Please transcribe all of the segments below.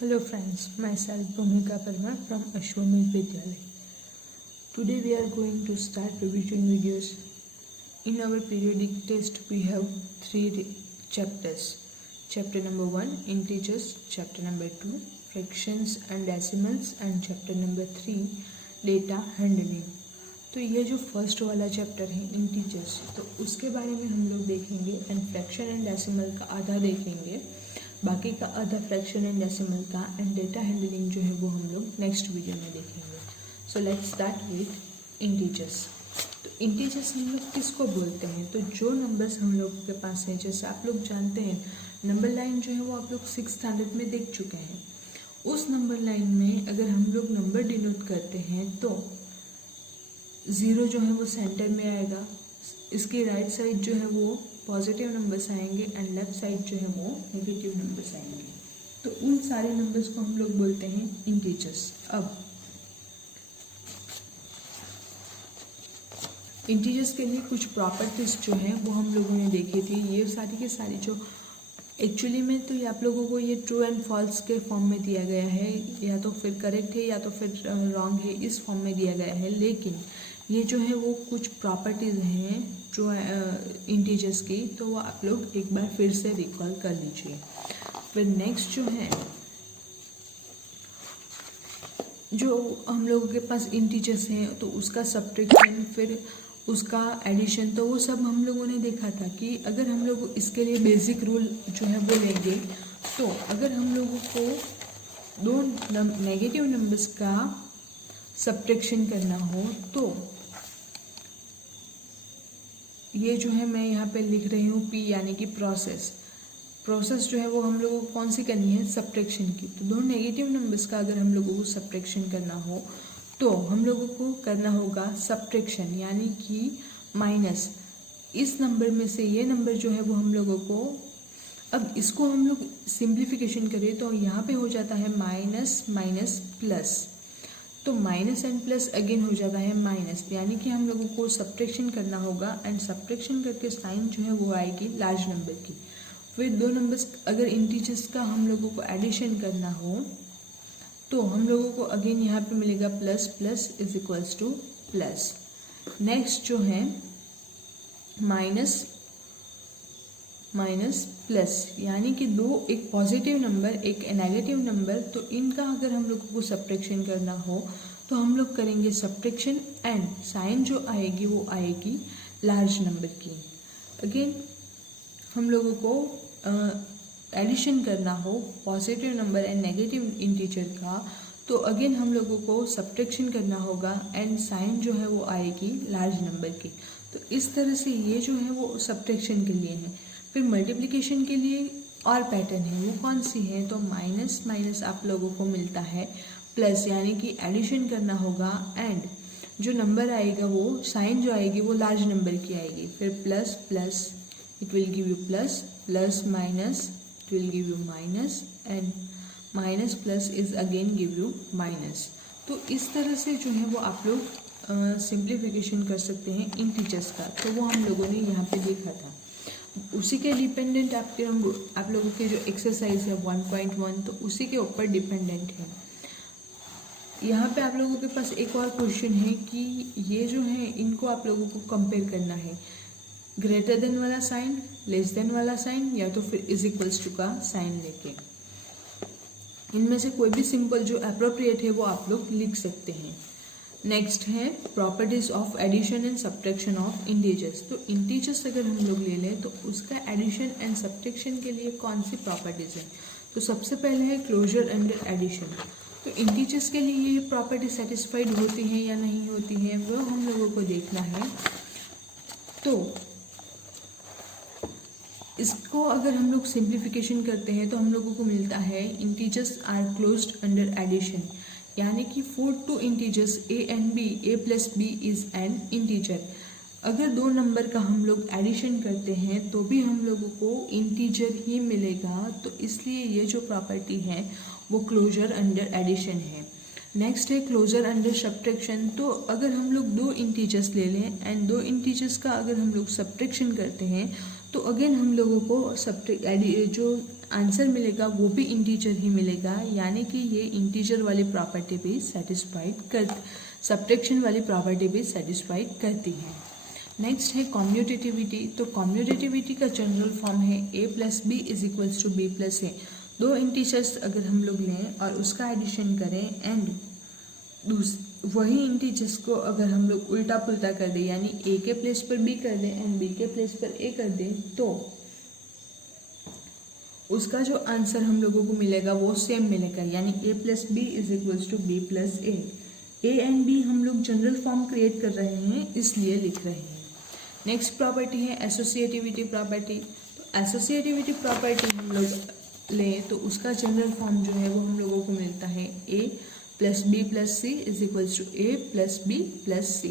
Hello friends, myself Bhumika Parmar from Ashwamedh Vidyalaya. Today we are going to start revision videos. In our periodic test we have 3 chapters. Chapter number 1 integers, chapter number 2 fractions and decimals and chapter number 3 data handling. तो ये जो first वाला chapter है integers, तो उसके बारे में हम लोग देखेंगे एंड फ्रैक्शन एंड डेसिमल का आधा देखेंगे, बाकी का आधा फ्रैक्शन एंड डेसिमल का एंड डेटा हैंडलिंग जो है वो हम लोग नेक्स्ट वीडियो में देखेंगे. So let's start with integers. तो इंटीजर्स हम लोग किसको बोलते हैं? तो जो नंबर्स हम लोगों के पास हैं, जैसे आप लोग जानते हैं नंबर लाइन जो है वो आप लोग 6th स्टैंडर्ड में देख चुके हैं. उस नंबर लाइन में अगर हम लोग नंबर डिनोट करते हैं तो 0 जो है वो सेंटर में आएगा, इसकी राइट साइड जो है वो पॉजिटिव नंबर्स आएंगे एंड लेफ्ट साइड जो है वो नेगेटिव नंबर्स आएंगे. तो उन सारे नंबर्स को हम लोग बोलते हैं इंटीजर्स. अब इंटीजर्स के लिए कुछ प्रॉपर्टीज जो है वो हम लोगों ने देखी थी. ये सारी के सारी जो एक्चुअली में तो ये आप लोगों को ये ट्रू एंड फॉल्स के फॉर्म में दिया गया है, या तो फिर करेक्ट है या तो फिर रॉन्ग है, इस फॉर्म में दिया गया है. लेकिन ये जो है वो कुछ प्रॉपर्टीज़ हैं जो इंटीजर्स की, तो वो आप लोग एक बार फिर से रिकॉल कर लीजिए. फिर नेक्स्ट जो है, जो हम लोगों के पास इंटीजर्स हैं तो उसका सब्ट्रैक्शन फिर उसका एडिशन, तो वो सब हम लोगों ने देखा था कि अगर हम लोग इसके लिए बेसिक रूल जो है वो लेंगे, तो अगर हम लोगों को दो नेगेटिव नंबर्स का सब्ट्रैक्शन करना हो तो ये जो है मैं यहाँ पे लिख रही हूँ P यानी कि प्रोसेस जो है वो हम लोगों को कौन सी करनी है? सब्ट्रैक्शन की. तो दो नेगेटिव नंबर्स का अगर हम लोगों को सब्ट्रैक्शन करना हो तो हम लोगों को करना होगा सब्ट्रैक्शन यानी कि माइनस. इस नंबर में से ये नंबर जो है वो हम लोगों को, अब इसको हम लोग सिंप्लीफिकेशन करें तो यहाँ पे हो जाता है माइनस माइनस प्लस, तो माइनस एंड प्लस अगेन हो जाता है माइनस, यानी कि हम लोगों को सब्ट्रैक्शन करना होगा एंड सब्ट्रैक्शन करके साइन जो है वो आएगी लार्ज नंबर की. फिर दो नंबर्स अगर इंटीजर्स का हम लोगों को एडिशन करना हो तो हम लोगों को अगेन यहाँ पे मिलेगा plus plus is equals two plus. Next जो है माइनस माइनस प्लस, यानी कि दो, एक पॉजिटिव नंबर एक नेगेटिव नंबर, तो इनका अगर हम लोगों को सब्ट्रैक्शन करना हो तो हम लोग करेंगे सब्ट्रैक्शन एंड साइन जो आएगी वो आएगी लार्ज नंबर की. अगेन हम लोगों को एडिशन करना हो positive number and negative integer का, तो अगेन हम लोगों को सब्ट्रैक्शन करना होगा एंड साइन जो है वो आएगी लार्ज नंबर की. तो इस तरह से ये जो है वो सब्ट्रैक्शन के लिए है. फिर मल्टीप्लिकेशन के लिए और पैटर्न है, वो कौन सी है? तो माइनस माइनस आप लोगों को मिलता है प्लस, यानी कि एडिशन करना होगा एंड जो नंबर आएगा वो साइन जो आएगी वो लार्ज नंबर की आएगी. फिर plus plus it will give you plus, plus minus it will give you minus and minus plus is again give you minus. तो इस तरह से जो है वो आप लोग सिंप्लीफिकेशन कर सकते हैं इंटीजर्स का. तो वो हम लोगों ने यहाँ पे देखा था. उसी के डिपेंडेंट आप लोगों के जो एक्सरसाइज है 1.1, तो उसी के ऊपर डिपेंडेंट है. यहाँ पे आप लोगों के पास एक और क्वेश्चन है कि ये जो है इनको आप लोगों को कंपेयर करना है, ग्रेटर देन वाला साइन, लेस देन वाला साइन, या तो फिर इज इक्वल्स टू का साइन लेके. इनमें से कोई भी सिंपल जो अप्रोप्रिएट है वो आप लोग लिख सकते हैं. नेक्स्ट है properties of addition and subtraction of integers. तो इंटीजर्स अगर हम लोग ले लें तो उसका एडिशन एंड सब्ट्रैक्शन के लिए कौन सी प्रॉपर्टीज है? तो सबसे पहले है क्लोजर अंडर एडिशन. तो इंटीजर्स के लिए ये प्रॉपर्टी सेटिस्फाइड होती है या नहीं होती है वो हम लोगों को देखना है. तो इसको अगर हम लोग सिंप्लीफिकेशन करते हैं तो हम लोगों को मिलता है integers are closed under addition, यानी कि for two integers a and b, a plus B is an integer. अगर दो नंबर का हम लोग एडिशन करते हैं तो भी हम लोगों को इंटीजर ही मिलेगा, तो इसलिए ये जो प्रॉपर्टी है वो क्लोजर अंडर एडिशन है. नेक्स्ट है क्लोजर अंडर सब्ट्रैक्शन. तो अगर हम लोग दो इंटीजर्स ले लें एंड दो इंटीजर्स का अगर हम लोग सब्ट्रैक्शन करते हैं तो अगेन हम लोगों को जो आंसर मिलेगा वो भी इंटीजर ही मिलेगा, यानी कि ये इंटीजर वाली प्रॉपर्टी भी सब्ट्रैक्शन वाली प्रॉपर्टी भी सेटिस्फाइड करती है। नेक्स्ट है कॉम्यूटेटिविटी। तो कॉम्यूटेटिविटी का जनरल फॉर्म है a plus B is equals to B plus A. दो इंटीजर्स अगर हम लोग लें और उसका एडिशन करें एंड वही इंटीजर्स को अगर हम लोग उल्टा पुल्टा कर दें, यानी a के प्लेस पर b कर दें एंड b के प्लेस पर a कर दें, तो उसका जो आंसर हम लोगों को मिलेगा वो सेम मिलेगा, यानी a plus B is equals to B plus A. A and B हम लोग जनरल फॉर्म क्रिएट कर रहे हैं इसलिए लिख रहे हैं। नेक्स्ट प्रॉपर्टी है एसोसिएटिविटी प्रॉपर्टी। तो एसोसिएटिविटी प्रॉपर्टी हम लोग लें तो उसका जनरल फॉर्म जो है वो हम लोगों को मिलता है a plus B plus C is equals to A plus B plus C.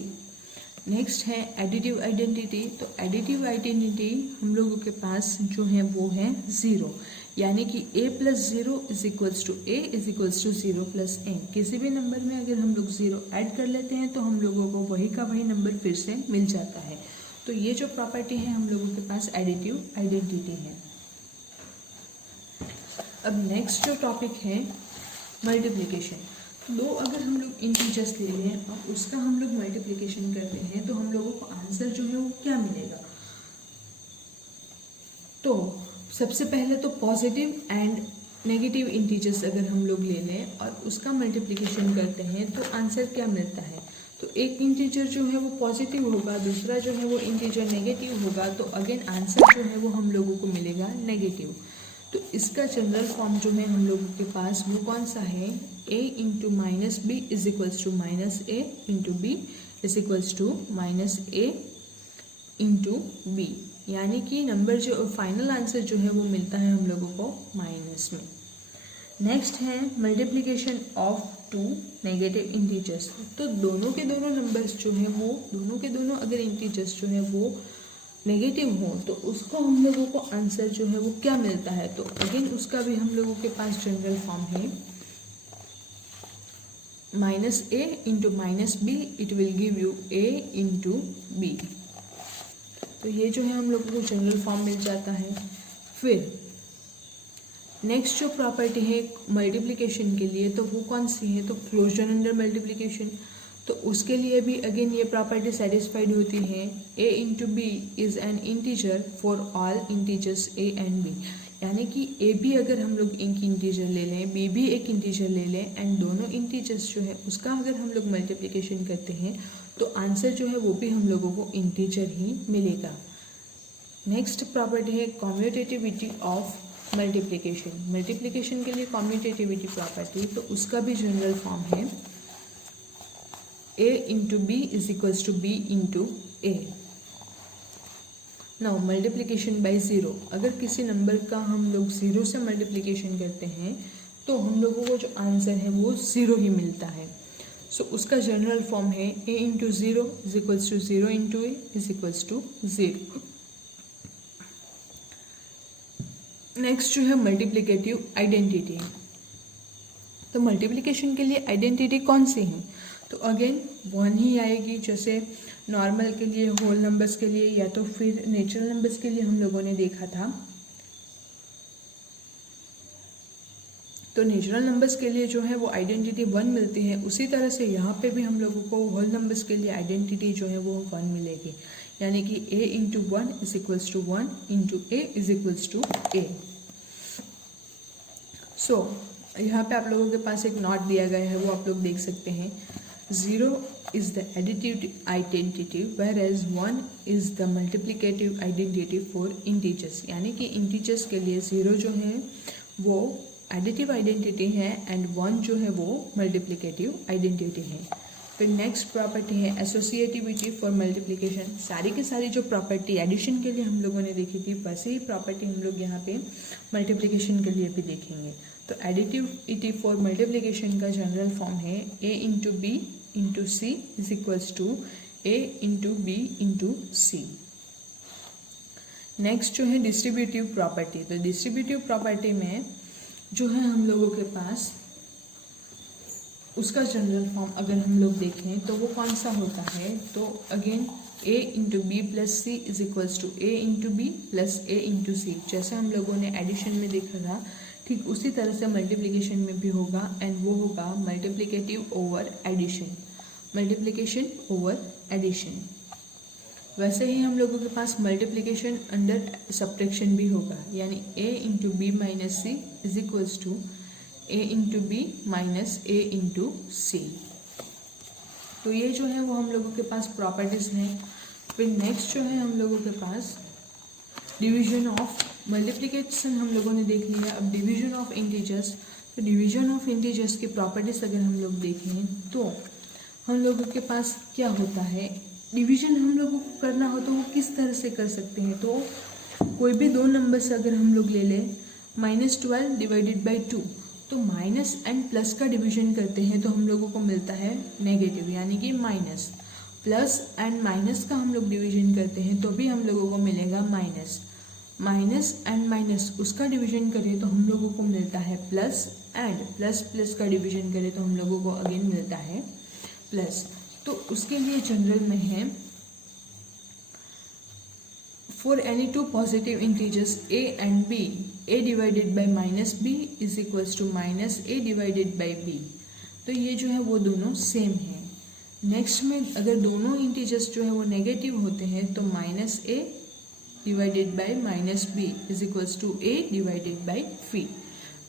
Next है एडिटिव आइडेंटिटी। तो एडिटिव आइडेंटिटी हम लोगों के पास जो है वो है ज़ीरो, यानी कि a plus zero is equals to A is equals to zero plus A. किसी भी नंबर में अगर हम लोग ज़ीरो ऐड कर लेते हैं तो हम लोगों को वही का वही नंबर फिर से मिल जाता है। तो ये जो प्रॉपर्टी है हम लोगों के पास एडिटिव आइडेंटिटी है। अब नेक्स्ट जो टॉपिक है मल्टीप्लिकेशन। दो अगर हम लोग इंटीजर्स ले लें और उसका हम लोग मल्टीप्लिकेशन करते हैं तो हम लोगों को आंसर जो है वो क्या मिलेगा। तो सबसे पहले तो पॉजिटिव एंड नेगेटिव इंटीजर्स अगर हम लोग ले लें और उसका मल्टीप्लिकेशन करते हैं तो आंसर क्या मिलता है। तो एक इंटीजर जो है वो पॉजिटिव होगा, दूसरा जो है वो इंटीजर नेगेटिव होगा, तो अगेन आंसर जो है वो हम लोगों को मिलेगा नेगेटिव। तो इसका जनरल फॉर्म जो है हम लोगों के पास वो कौन सा है, a into minus B is equals to minus A into B is equals to minus A into B, यानी कि नंबर जो फाइनल आंसर जो है वो मिलता है हम लोगों को माइनस में। नेक्स्ट है multiplication of two negative integers. तो दोनों के दोनों नंबर्स जो है वो अगर इंटीजर्स जो है वो नेगेटिव हो तो उसको हम लोगों को आंसर जो है वो क्या मिलता है। तो अगेन उसका भी हम लोगों के पास जनरल फॉर्म है minus A into minus B it will give you A into B. तो ये जो है हम लोगों को जनरल फॉर्म मिल जाता है। फिर नेक्स्ट जो प्रॉपर्टी है मल्टीप्लिकेशन के लिए तो वो कौन सी है, तो क्लोजर अंडर मल्टीप्लिकेशन। तो उसके लिए भी अगेन ये प्रॉपर्टी सेटिस्फाइड होती है a into B is an integer for all integers a and b, यानी कि a भी अगर हम लोग एक इंटीजर ले लें, b भी एक इंटीजर ले लें एंड दोनों इंटीजर्स जो है उसका अगर हम लोग मल्टीप्लिकेशन करते हैं तो आंसर जो है वो भी हम लोगों को इंटीजर ही मिलेगा। नेक्स्ट प्रॉपर्टी है कॉम्यूटेटिविटी ऑफ मल्टीप्लिकेशन। मल्टीप्लिकेशन के लिए कॉम्यूटेटिविटी प्रॉपर्टी, तो उसका भी जनरल फॉर्म है a into B is equals to B into A. Now multiplication by zero. अगर किसी नंबर का हम लोग ज़ीरो से मल्टीप्लिकेशन करते हैं तो हम लोगों को जो आंसर है वो ज़ीरो ही मिलता है। सो उसका जनरल फॉर्म है a into zero is equals to zero into A is equals to zero. Next जो है मल्टीप्लिकेटिव आइडेंटिटी। तो मल्टीप्लिकेशन के लिए आइडेंटिटी कौन सी है, तो अगेन वन ही आएगी, जैसे नॉर्मल के लिए, होल नंबर्स के लिए या तो फिर नेचुरल नंबर्स के लिए हम लोगों ने देखा था। तो नेचुरल नंबर्स के लिए जो है वो आइडेंटिटी वन मिलती है, उसी तरह से यहाँ पे भी हम लोगों को होल नंबर्स के लिए आइडेंटिटी जो है वो वन मिलेगी, यानी कि a into one is equals to one into A is equals to A. So यहाँ पे आप लोगों के पास एक नोट दिया गया है, वो आप लोग देख सकते हैं। 0 is the additive identity whereas 1 is the multiplicative identity for integers, यानी कि इंटीजर्स के लिए 0 जो है वो एडिटिव आइडेंटिटी है एंड 1 जो है वो मल्टीप्लिकेटिव आइडेंटिटी है। फिर नेक्स्ट प्रॉपर्टी है एसोसिएटिविटी फॉर मल्टीप्लिकेशन। सारी की सारी जो प्रॉपर्टी एडिशन के लिए हम लोगों ने देखी थी वैसे ही प्रॉपर्टी हम लोग यहाँ पे मल्टीप्लिकेशन के लिए भी देखेंगे। तो एडिटिविटी फॉर मल्टीप्लिकेशन का जनरल फॉर्म है a into B into C is equals to a into B into C. Next जो है डिस्ट्रीब्यूटिव प्रॉपर्टी। तो डिस्ट्रीब्यूटिव प्रॉपर्टी में जो है हम लोगों के पास उसका जनरल फॉर्म अगर हम लोग देखें तो वो कौन सा होता है, तो again a into B plus C is equals to a into B plus a into C. जैसे हम लोगों ने एडिशन में देखा था ठीक उसी तरह से मल्टीप्लिकेशन में भी होगा, एंड वो होगा multiplicative over addition, multiplication over addition. वैसे ही हम लोगों के पास मल्टीप्लिकेशन अंडर सब्ट्रैक्शन भी होगा, यानी a into B minus C is equals to a into B minus a into C. तो ये जो है वो हम लोगों के पास प्रॉपर्टीज़ हैं। फिर नेक्स्ट जो है हम लोगों के पास डिवीजन ऑफ मल्टीप्लिकेशन हम लोगों ने देख लिया। अब डिवीजन ऑफ इंटीजर्स, तो डिवीजन ऑफ इंटीजर्स की प्रॉपर्टीज़ अगर हम लोग देखें तो हम लोगों के पास क्या होता है, डिवीजन हम लोगों को करना हो तो वो किस तरह से कर सकते हैं। तो कोई भी दो नंबर से अगर हम लोग ले लें -12 डिवाइडेड बाई 2, तो माइनस एंड प्लस का डिवीजन करते हैं तो हम लोगों को मिलता है नेगेटिव, यानी कि माइनस। प्लस एंड माइनस का हम लोग डिवीजन करते हैं तो भी हम लोगों को मिलेगा माइनस। माइनस एंड माइनस उसका डिवीजन करें तो हम लोगों को मिलता है प्लस, एंड प्लस प्लस का डिवीजन करें तो हम लोगों को अगेन मिलता है प्लस। तो उसके लिए जनरल में है for any two positive integers a and b, a divided by minus b is equals to minus a divided by b। तो ये जो है वो दोनों सेम है। नेक्स्ट में अगर दोनों इंटीजर्स जो है वो नेगेटिव होते हैं तो minus a divided by minus b is equals to a divided by b,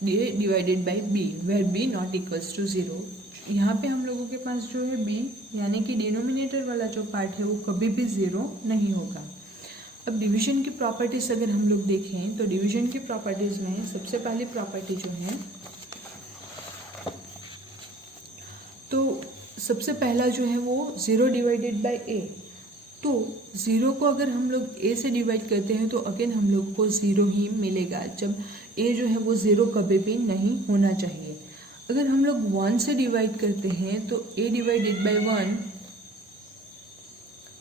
a divided by b where b not equals to 0। यहाँ पे हम लोगों के पास जो है b यानी कि डिनोमिनेटर वाला जो पार्ट है वो कभी भी 0 नहीं होगा। अब डिवीजन की प्रॉपर्टीज अगर हम लोग देखें तो डिवीजन की प्रॉपर्टीज में सबसे पहली प्रॉपर्टी जो है, तो सबसे पहला जो है वो 0 डिवाइडेड बाई a। तो 0 को अगर हम लोग a से डिवाइड करते हैं तो अगेन हम लोग को 0 ही मिलेगा, जब a जो है वो 0 कभी भी नहीं होना चाहिए। अगर हम लोग 1 से डिवाइड करते हैं तो a डिवाइडेड बाई 1,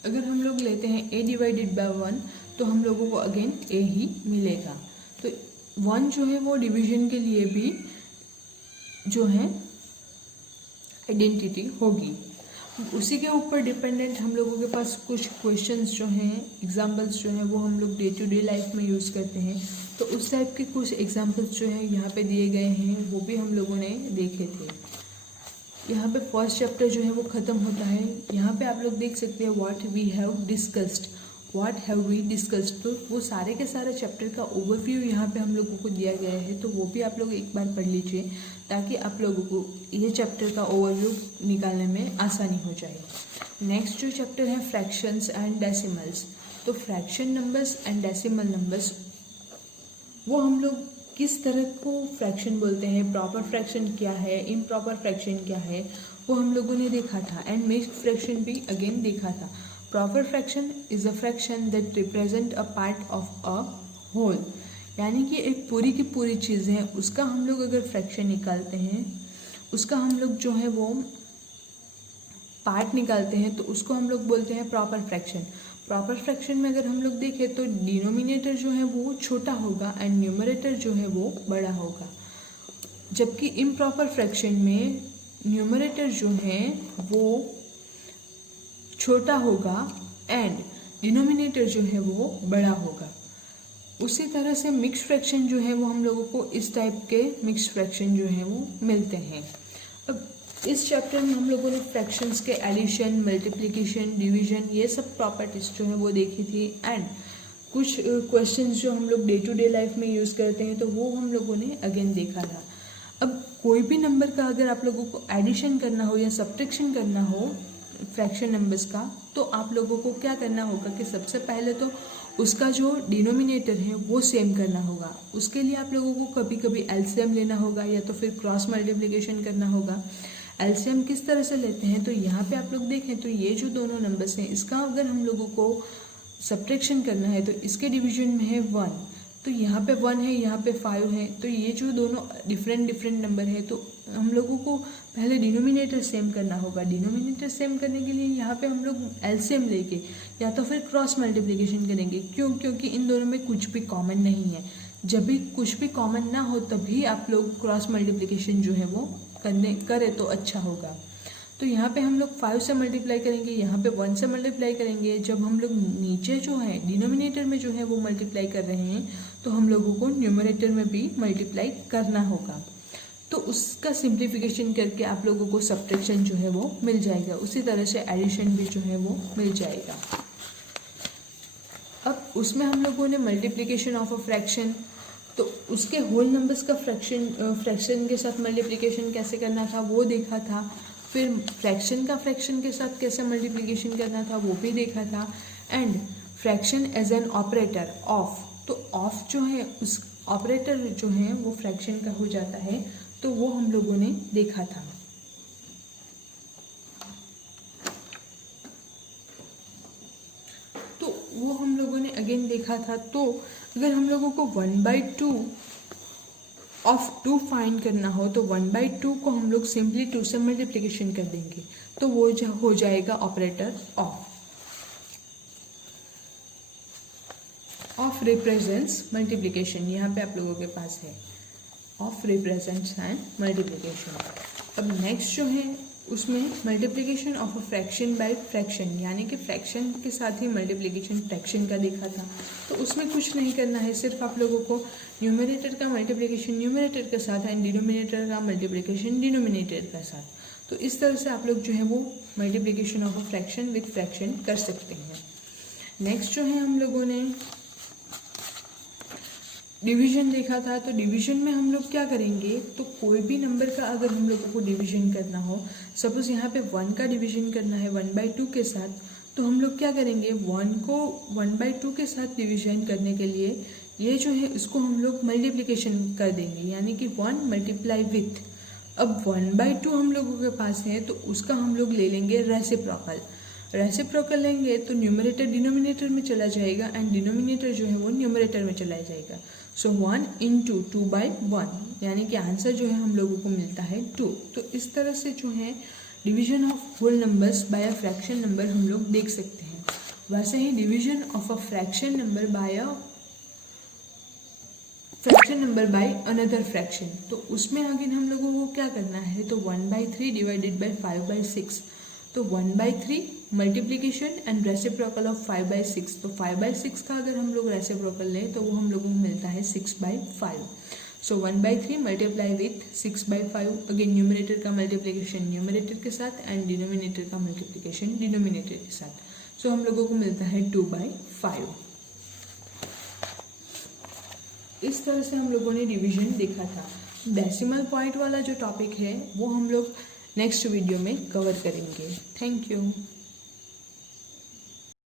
अगर हम लोग लेते हैं a डिवाइडेड बाई 1 तो हम लोगों को अगेन a ही मिलेगा। तो 1 जो है वो डिवीजन के लिए भी जो है आइडेंटिटी होगी। उसी के ऊपर डिपेंडेंट हम लोगों के पास कुछ क्वेश्चंस जो हैं, एग्जाम्पल्स जो हैं वो हम लोग डे टू डे लाइफ में यूज़ करते हैं। तो उस टाइप के कुछ एग्जाम्पल्स जो हैं यहाँ पे दिए गए हैं, वो भी हम लोगों ने देखे थे। यहाँ पे फर्स्ट चैप्टर जो है वो ख़त्म होता है। यहाँ पे आप लोग देख सकते हैं what we have discussed, what have we discussed. तो वो सारे के सारे चैप्टर का ओवरव्यू यहाँ पे हम लोगों को दिया गया है, तो वो भी आप लोग एक बार पढ़ लीजिए ताकि आप लोगों को ये चैप्टर का ओवरव्यू निकालने में आसानी हो जाए। नेक्स्ट जो चैप्टर है फ्रैक्शंस एंड डेसिमल्स। तो fraction numbers and decimal numbers वो हम लोग किस तरह को फ्रैक्शन बोलते हैं, प्रॉपर फ्रैक्शन क्या है, इम्प्रॉपर फ्रैक्शन क्या है, वो हम लोगों ने देखा था। एंड मिक्स्ड फ्रैक्शन भी अगेन देखा था। Proper fraction is a fraction that represent a part of a whole, यानी कि एक पूरी की पूरी चीज़ है, उसका हम लोग अगर फ्रैक्शन निकालते हैं, उसका हम लोग जो है वो पार्ट निकालते हैं तो उसको हम लोग बोलते हैं प्रॉपर फ्रैक्शन। प्रॉपर फ्रैक्शन में अगर हम लोग देखें तो डिनोमिनेटर जो है वो छोटा होगा एंड न्यूमरेटर जो है वो बड़ा होगा, जबकि इम्प्रॉपर फ्रैक्शन में न्यूमरेटर जो है वो छोटा होगा एंड डिनोमिनेटर जो है वो बड़ा होगा। उसी तरह से मिक्स्ड फ्रैक्शन जो है वो हम लोगों को इस टाइप के मिक्स्ड फ्रैक्शन जो है वो मिलते हैं। अब इस चैप्टर में हम लोगों ने फ्रैक्शंस के एडिशन, मल्टीप्लिकेशन, डिवीजन ये सब प्रॉपर्टीज जो है वो देखी थी। एंड कुछ क्वेश्चंस जो हम लोग डे टू डे लाइफ में यूज़ करते हैं तो वो हम लोगों ने अगेन देखा था। अब कोई भी नंबर का अगर आप लोगों को एडिशन करना हो या सब्ट्रैक्शन करना हो फ्रैक्शन नंबर्स का, तो आप लोगों को क्या करना होगा कि सबसे पहले तो उसका जो डिनोमिनेटर है वो सेम करना होगा। उसके लिए आप लोगों को कभी कभी एलसीएम लेना होगा या तो फिर क्रॉस मल्टीप्लिकेशन करना होगा। एलसीएम किस तरह से लेते हैं, तो यहाँ पे आप लोग देखें तो ये जो दोनों नंबर्स हैं इसका अगर हम लोगों को सब्ट्रैक्शन करना है तो इसके डिवीजन में है 1, तो यहाँ पे 1 है, यहाँ पे 5 है, तो ये जो दोनों डिफरेंट नंबर है तो हम लोगों को पहले डिनोमिनेटर सेम करना होगा। डिनोमिनेटर सेम करने के लिए यहाँ पे हम लोग एलसीएम लेके या तो फिर क्रॉस मल्टीप्लिकेशन करेंगे। क्योंकि इन दोनों में कुछ भी कॉमन नहीं है। जब भी कुछ भी कॉमन ना हो तभी आप लोग क्रॉस मल्टीप्लिकेशन जो है वो करें तो अच्छा होगा। तो यहाँ पे हम लोग 5 से मल्टीप्लाई करेंगे, यहाँ पे 1 से मल्टीप्लाई करेंगे। जब हम लोग नीचे जो है डिनोमिनेटर में जो है वो मल्टीप्लाई कर रहे हैं, तो हम लोगों को न्यूमरेटर में भी मल्टीप्लाई करना होगा। तो उसका सिंप्लीफिकेशन करके आप लोगों को सब्ट्रैक्शन जो है वो मिल जाएगा। उसी तरह से एडिशन भी जो है वो मिल जाएगा। अब उसमें हम लोगों ने मल्टीप्लिकेशन ऑफ अ फ्रैक्शन, तो उसके होल नंबर्स का फ्रैक्शन के साथ मल्टीप्लिकेशन कैसे करना था वो देखा था। फिर फ्रैक्शन का फ्रैक्शन के साथ कैसे मल्टीप्लिकेशन करना था वो भी देखा था। And fraction as an operator of, तो ऑफ जो है उस ऑपरेटर जो है वो फ्रैक्शन का हो जाता है, तो वो हम लोगों ने देखा था। तो वो हम लोगों ने अगेन देखा था। तो अगर हम लोगों को 1/2 ऑफ 2 फाइंड करना हो, तो 1/2 को हम लोग सिंपली 2 से मल्टीप्लिकेशन कर देंगे, तो वो हो जाएगा operator of. Of represents multiplication, यहाँ पे आप लोगों के पास है ऑफ रिप्रेजेंट्स एंड मल्टीप्लिकेशन। अब नेक्स्ट जो है उसमें multiplication of a fraction by fraction, यानी कि फ्रैक्शन के साथ ही मल्टीप्लिकेशन फ्रैक्शन का देखा था। तो उसमें कुछ नहीं करना है, सिर्फ आप लोगों को न्यूमरेटर का मल्टीप्लिकेशन न्यूमरेटर के साथ एंड डिनोमिनेटर का मल्टीप्लिकेशन डिनोमिनेटर के साथ। तो इस तरह से आप लोग जो है वो multiplication of a fraction with fraction कर सकते हैं। नेक्स्ट जो है हम लोगों ने डिवीजन देखा था। तो डिवीजन में हम लोग क्या करेंगे, तो कोई भी नंबर का अगर हम लोगों को डिवीजन करना हो, सपोज यहाँ पे 1 का डिवीजन करना है 1/2 के साथ, तो हम लोग क्या करेंगे 1 को 1/2 के साथ डिवीजन करने के लिए ये जो है उसको हम लोग मल्टीप्लिकेशन कर देंगे, यानी कि 1 मल्टीप्लाई विथ। अब 1/2 हम लोगों के पास है तो उसका हम लोग ले लेंगे रेसिप्रोकल। रेसिप्रोकल लेंगे तो न्यूमरेटर डिनोमिनेटर में चला जाएगा एंड डिनोमिनेटर जो है वो न्यूमरेटर में चला जाएगा। सो 1 × 2/1, यानी कि आंसर जो है हम लोगों को मिलता है 2। तो इस तरह से जो है division of whole numbers by a fraction number हम लोग देख सकते हैं। वैसे ही division of a fraction number by another fraction, तो उसमें अगेन हम लोगों को क्या करना है, तो 1/3 डिवाइडेड बाय 5/6, तो 1/3 मल्टीप्लिकेशन एंड रेसिप्रोकल ऑफ 5/6। तो 5/6 का अगर हम लोग रेसिप्रोकल लें तो वो हम लोगों को मिलता है 6/5। सो 1/3 मल्टीप्लाई विथ 6/5, अगेन न्यूमरेटर का मल्टीप्लिकेशन न्यूमरेटर के साथ एंड डिनोमिनेटर का मल्टीप्लिकेशन डिनोमिनेटर के साथ। सो हम लोगों को मिलता है 2/5। इस तरह से हम लोगों ने डिवीजन देखा था। डेसिमल पॉइंट वाला जो टॉपिक है वो हम लोग नेक्स्ट वीडियो में कवर करेंगे। Thank you.